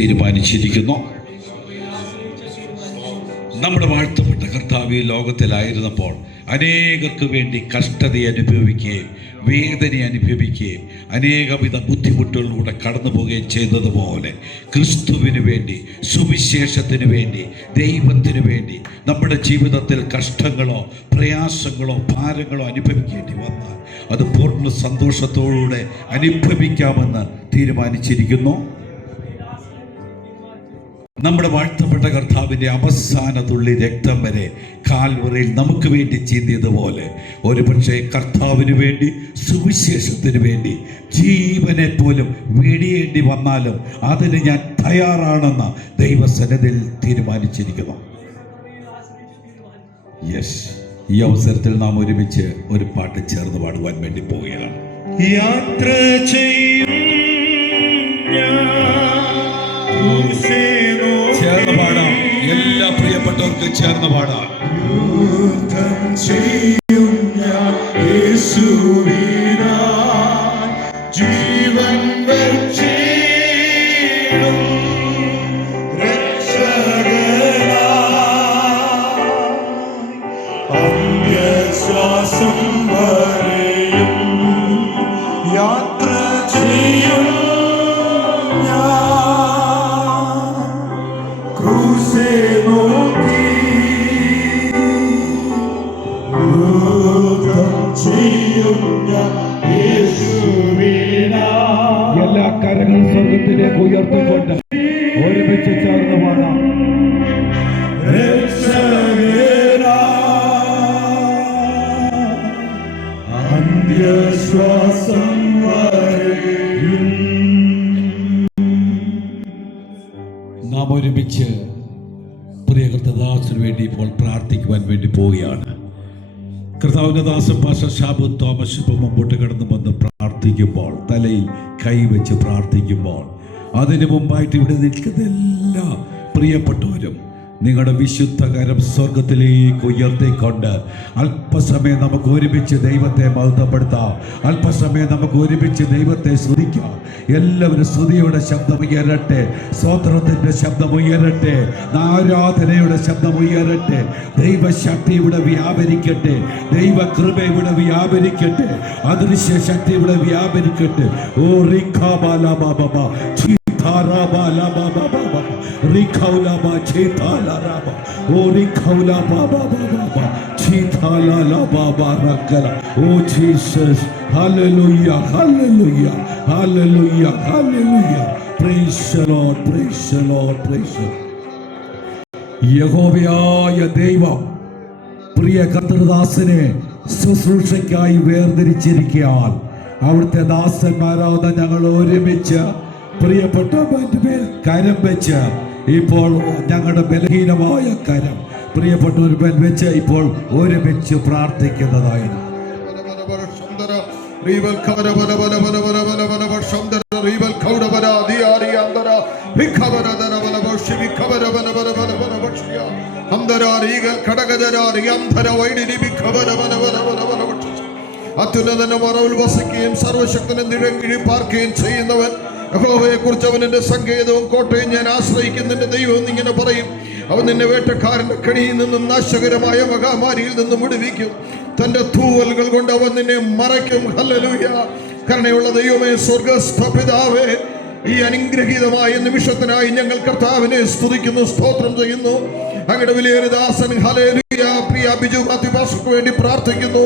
തീരുമാനിച്ചിരിക്കുന്നു. നമ്മുടെ വാഴ്ത്തപ്പെട്ട കർത്താവ് ഈ ലോകത്തിലായിരുന്നപ്പോൾ അനേകർക്ക് വേണ്ടി കഷ്ടത അനുഭവിക്കുകയും വേദന അനുഭവിക്കുകയും അനേകവിധ ബുദ്ധിമുട്ടുകളിലൂടെ കടന്നു പോവുകയും ചെയ്തതുപോലെ ക്രിസ്തുവിന് വേണ്ടി, സുവിശേഷത്തിന് വേണ്ടി, ദൈവത്തിന് വേണ്ടി നമ്മുടെ ജീവിതത്തിൽ കഷ്ടങ്ങളോ പ്രയാസങ്ങളോ ഭാരങ്ങളോ അനുഭവിക്കേണ്ടി വന്നാൽ അത് പൂർണ്ണ സന്തോഷത്തോടെ അനുഭവിക്കാമെന്ന് തീരുമാനിച്ചിരിക്കുന്നു. നമ്മുടെ വാഴ്ത്തപ്പെട്ട കർത്താവിൻ്റെ അവസാന തുള്ളി രക്തം വരെ കാൽവറിയിൽ നമുക്ക് വേണ്ടി ചിന്തിയതുപോലെ ഒരുപക്ഷെ കർത്താവിന് വേണ്ടി, സുവിശേഷത്തിന് വേണ്ടി ജീവനെ പോലും വെടിയേണ്ടി വന്നാലും അതിന് ഞാൻ തയ്യാറാണെന്ന് ദൈവസന്നിധിയിൽ തീരുമാനിച്ചിരിക്കുന്നു. യെസ്, ഈ അവസരത്തിൽ നാം ഒരുമിച്ച് ഒരു പാട്ട് ചേർന്ന് പാടുവാൻ വേണ്ടി പോവുകയാണ്. യാത്ര ചെയ്യും ചേർന്ന് പാടാം. എല്ലാ പ്രിയപ്പെട്ടവർക്ക് ചേർന്ന് പാടാം. യുദ്ധം ചെയ്യും ഞാൻ യേശുവിനായി, ജീവൻ വച്ചിടും രക്ഷകനായി, അന്ത്യശ്വാസം വരെയും യാത്ര ചെയ്യും എല്ലാ കരങ്ങൾ സ്വർഗത്തിലേക്ക് ഉയർത്തിക്കൊണ്ട് ഒരുമിച്ച് ചേർന്ന് പാടാം. അന്ത്യശ്വാസം നാം ഒരുമിച്ച് പ്രിയ കർത്തദാസിന് വേണ്ടി ഇപ്പോൾ പ്രാർത്ഥിക്കുവാൻ വേണ്ടി പോവുകയാണ്. കർത്താവിൻ്റെ ദാസൻ പാസ്റ്റർ ഷാബു തോമസ് ഇപ്പം മുമ്പോട്ട് കടന്നു വന്ന് പ്രാർത്ഥിക്കുമ്പോൾ, തലയിൽ കൈവച്ച് പ്രാർത്ഥിക്കുമ്പോൾ, അതിനു മുമ്പായിട്ട് ഇവിടെ നിൽക്കുന്ന എല്ലാ പ്രിയപ്പെട്ടവരും നിങ്ങളുടെ വിശുദ്ധ കരം സ്വർഗത്തിലേക്ക് ഉയർത്തിക്കൊണ്ട് അല്പസമയം നമുക്ക് ഒരുമിച്ച് ദൈവത്തെ മഹത്വപ്പെടുത്താം. അല്പസമയം നമുക്ക് ഒരുമിച്ച് ദൈവത്തെ സ്തുതിക്കാം. എല്ലാവരും സ്തുതിയുടെ ശബ്ദം ഉയരട്ടെ, സ്തോത്രത്തിൻ്റെ ശബ്ദം ഉയരട്ടെ, ആരാധനയുടെ ശബ്ദം ഉയരട്ടെ. ദൈവശക്തി ഇവിടെ വ്യാപരിക്കട്ടെ, ദൈവകൃപ ഇവിടെ വ്യാപരിക്കട്ടെ, അദൃശ്യ ശക്തി ഇവിടെ വ്യാപരിക്കട്ടെ. ഓ റിഖാബാലാബാബാ Rikaulaba Chitala Raba, O Rikaulaba Chitala Baba Rakala. Oh Jesus, hallelujah, hallelujah, hallelujah, hallelujah. Praise the Lord, praise the Lord, praise the Lord. യഹോവയായ ദൈവം പ്രിയ കർത്തൃദാസനെ ശുശ്രൂഷയ്ക്കായി വേർതിരിച്ചിരിക്കാൻ അവിടുത്തെ ദാസന്മാരാവുന്ന ഞങ്ങൾ ഒരുമിച്ച് പ്രിയപ്പെട്ടവന്റെ മേൽ കരം വെച്ച് ഇപ്പോൾ ഞങ്ങളുടെ ബലഹീനമായ കരം പ്രിയപ്പെട്ടവരുടെ മേൽ വെച്ച് ഇപ്പോൾ ഒരുമിച്ച് പ്രാർത്ഥിക്കുന്നതായിരുന്നു. അത്യുന്നതന്റെ മറവിൽ വസിക്കുകയും സർവശക്തനെ നിഴൽ പാർക്കുകയും ചെയ്യുന്നവൻ യഹോവയെ കുറിച്ച് അവൻ എന്റെ സങ്കേതവും കോട്ടയും ഞാൻ ആശ്രയിക്കുന്ന എന്റെ ദൈവം ഇങ്ങനെ പറയും. അവൻ നിന്നെ വേട്ടക്കാരന്റെ കണിയിൽ നിന്നും നാശകരമായ മഹാമാരിയിൽ നിന്നും വിടുവിക്കും. തന്റെ തൂവലുകൾ കൊണ്ട് അവൻ നിന്നെ മറയ്ക്കും. ഹല്ലേലൂയ. കരുണയുള്ള ദൈവമേ, സ്വർഗ്ഗസ്ഥ പിതാവേ, ഈ അനുഗ്രഹീതമായ നിമിഷത്തിനായി ഞങ്ങൾ കർത്താവിനെ സ്തുതിക്കുന്നു, സ്തോത്രം ചെയ്യുന്നു. അങ്ങയുടെ വിലയേറിയ ദാസൻ ഹല്ലേലൂയ പ്രിയ ബിജു മാത്യു പാസ്റ്റർക്ക് വേണ്ടി പ്രാർത്ഥിക്കുന്നു.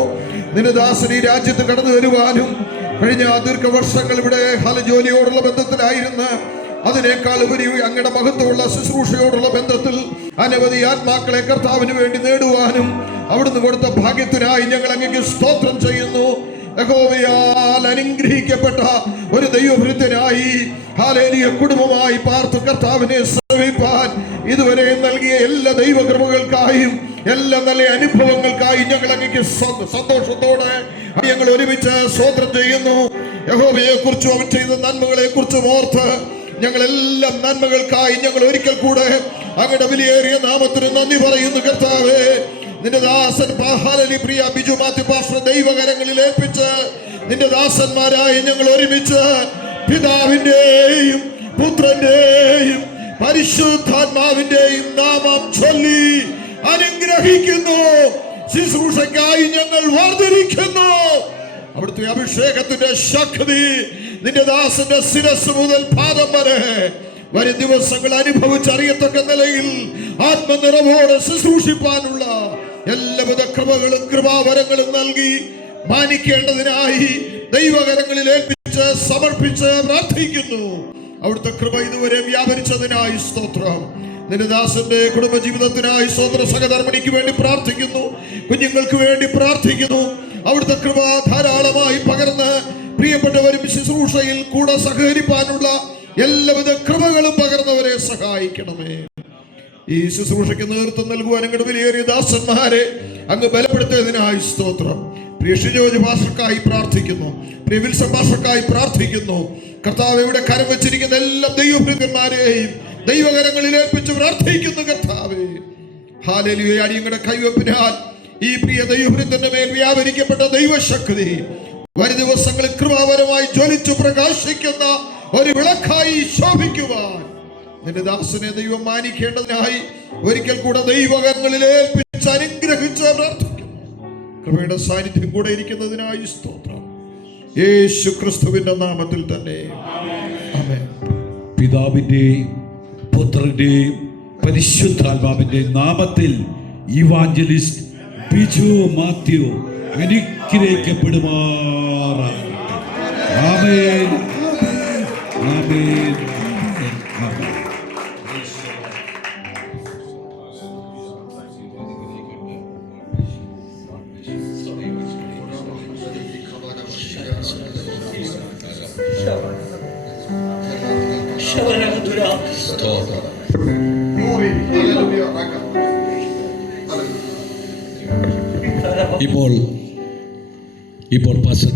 നിന്റെ ദാസൻ ഈ രാജ്യത്ത് കടന്നു വരുവാനും കഴിഞ്ഞ ദീർഘവർഷങ്ങൾ ഇവിടെ ജോലിയോടുള്ള ബന്ധത്തിലായിരുന്നു, അതിനേക്കാൾ ഉപരി അങ്ങയുടെ മഹത്വമുള്ള ശുശ്രൂഷയോടുള്ള ബന്ധത്തിൽ അനവധി ആത്മാക്കളെ കർത്താവിന് വേണ്ടി നേടുവാനും അവിടുന്ന് കൊടുത്ത ഭാഗ്യത്തിനായി ഞങ്ങൾ അങ്ങേക്ക് സ്തോത്രം ചെയ്യുന്നു. യഹോവയാൽ അനുഗ്രഹിക്കപ്പെട്ട ഒരു ദൈവഭൃത്യനായി ഹല്ലേലൂയ കുടുംബമായി പാർത്ത് കർത്താവിനെ സേവിപ്പാൻ ഇതുവരെ നൽകിയ എല്ലാ ദൈവകൃപകൾക്കായും എല്ലാ നല്ല അനുഭവങ്ങൾക്കായി ഞങ്ങൾ അങ്ങേക്ക് സന്തോഷത്തോടെ ഞങ്ങൾ ഒരുമിച്ച് സ്തോത്രം ചെയ്യുന്നു. യഹോവയെ കുറിച്ചും അവൻ ചെയ്ത നന്മകളെ കുറിച്ചും ഓർത്ത് ഞങ്ങളെല്ലാം നന്മകൾക്കായി ഞങ്ങൾ ഒരിക്കൽ കൂടെ അങ്ങയുടെ വിലയേറിയ നാമത്തിന് നന്ദി പറയുന്നു. കർത്താവേ, നിന്റെ ദാസൻ പ്രിയ ബിജു മാത്യു പാസ്റ്റർ ദൈവകരങ്ങളിൽ ഏൽപ്പിച്ച് നിന്റെ ദാസന്മാരായി ഞങ്ങൾ ഒരുമിച്ച് പിതാവിന്റെയും പുത്രന്റെയും പരിശുദ്ധാത്മാവിന്റെയും നാമം ചൊല്ലി അനുഗ്രഹിക്കുന്നു. ശുശ്രൂഷയ്ക്കായി ഞങ്ങൾ വേർതിരിക്കുന്നു. അവിടുത്തെ അഭിഷേകത്തിന്റെ ശക്തി നിന്റെ ദാസന്റെ ശിരസ് മുതൽ പാദം വരെ വരും ദിവസങ്ങൾ അനുഭവിച്ചറിയത്തക്ക നിലയിൽ ആത്മനിറവോടെ ശുശ്രൂഷിപ്പാനുള്ള എല്ലാവിധ കൃപകളും കൃപാവരങ്ങളും നൽകി മാനിക്കേണ്ടതിനായി ദൈവകരങ്ങളിൽ ഏൽപ്പിച്ച് സമർപ്പിച്ച് പ്രാർത്ഥിക്കുന്നു. അവിടുത്തെ കൃപ ഇതുവരെ വ്യാപരിച്ചതിനായി സ്തോത്രം. നിന്റെ ദാസന്റെ കുടുംബജീവിതത്തിനായി സ്തോത്ര. സഹധർമ്മിണിക്ക് വേണ്ടി പ്രാർത്ഥിക്കുന്നു, കുഞ്ഞുങ്ങൾക്ക് വേണ്ടി പ്രാർത്ഥിക്കുന്നു. അവിടുത്തെ കൃപ ധാരാളമായി പകർന്ന് പ്രിയപ്പെട്ടവരും ശുശ്രൂഷയിൽ കൂടെ സഹകരിപ്പാനുള്ള എല്ലാവിധ കൃപകളും പകർന്നവരെ സഹായിക്കണമേ. ഈ ശുശ്രൂഷയ്ക്ക് നേതൃത്വം നൽകുവാൻ അങ്ങയുടെ വിലയേറിയ ദാസന്മാരെ അങ്ങ് ബലപ്പെടുത്തിയതിനായി സ്തോത്രം. പ്രിയ ഷിജോജ് ഭാഷക്കായി പ്രാർത്ഥിക്കുന്നു, പ്രിയ വിൽസൺ ഭാഷക്കായി പ്രാർത്ഥിക്കുന്നു. കർത്താവ് ഇവിടെ കരം വെച്ചിരിക്കുന്ന എല്ലാ ദൈവഭൃതന്മാരെയും ദൈവകരങ്ങളിൽ ഏൽപ്പിച്ച് പ്രാർത്ഥിക്കുന്നു. കർത്താവേ, ഹല്ലേലൂയ. അടിയങ്ങളുടെ കൈവപ്പിനാൽ ഈ പ്രിയ ദൈവഭൃതന്റെ മേൽ വ്യാപരിക്കപ്പെട്ട ദൈവശക്തി വരും ദിവസങ്ങളിൽ കൃപാവരമായി ജ്വലിച്ചു പ്രകാശിക്കുന്ന ഒരു വിളക്കായി ശോഭിക്കുവാൻ നിന്റെ ദാസനെ ദൈവം മാനിക്കേണ്ടതിനായി ഒരിക്കൽ കൂടെ ദൈവകരങ്ങളിൽ ഏൽപ്പിച്ച് അനുഗ്രഹിച്ച് പ്രാർത്ഥിക്കുന്നു. കൃപയുടെ സാന്നിധ്യം കൂടെ ഇരിക്കുന്നതിനായി സ്തോത്രം. യേശു ക്രിസ്തുവിന്റെ നാമത്തിൽ തന്നെ ആമേൻ. പിതാവിന്റെയും പുത്രന്റെയും പരിശുദ്ധാത്മാവിന്റെയും നാമത്തിൽ ഇവാഞ്ചലിസ്റ്റ് ബിജു മാത്യു അനുഗ്രഹിക്കപ്പെടുമാറാകട്ടെ. ആമേൻ, ആമേൻ, ആമേൻ. ഇപ്പോൾ പാസ്റ്റർ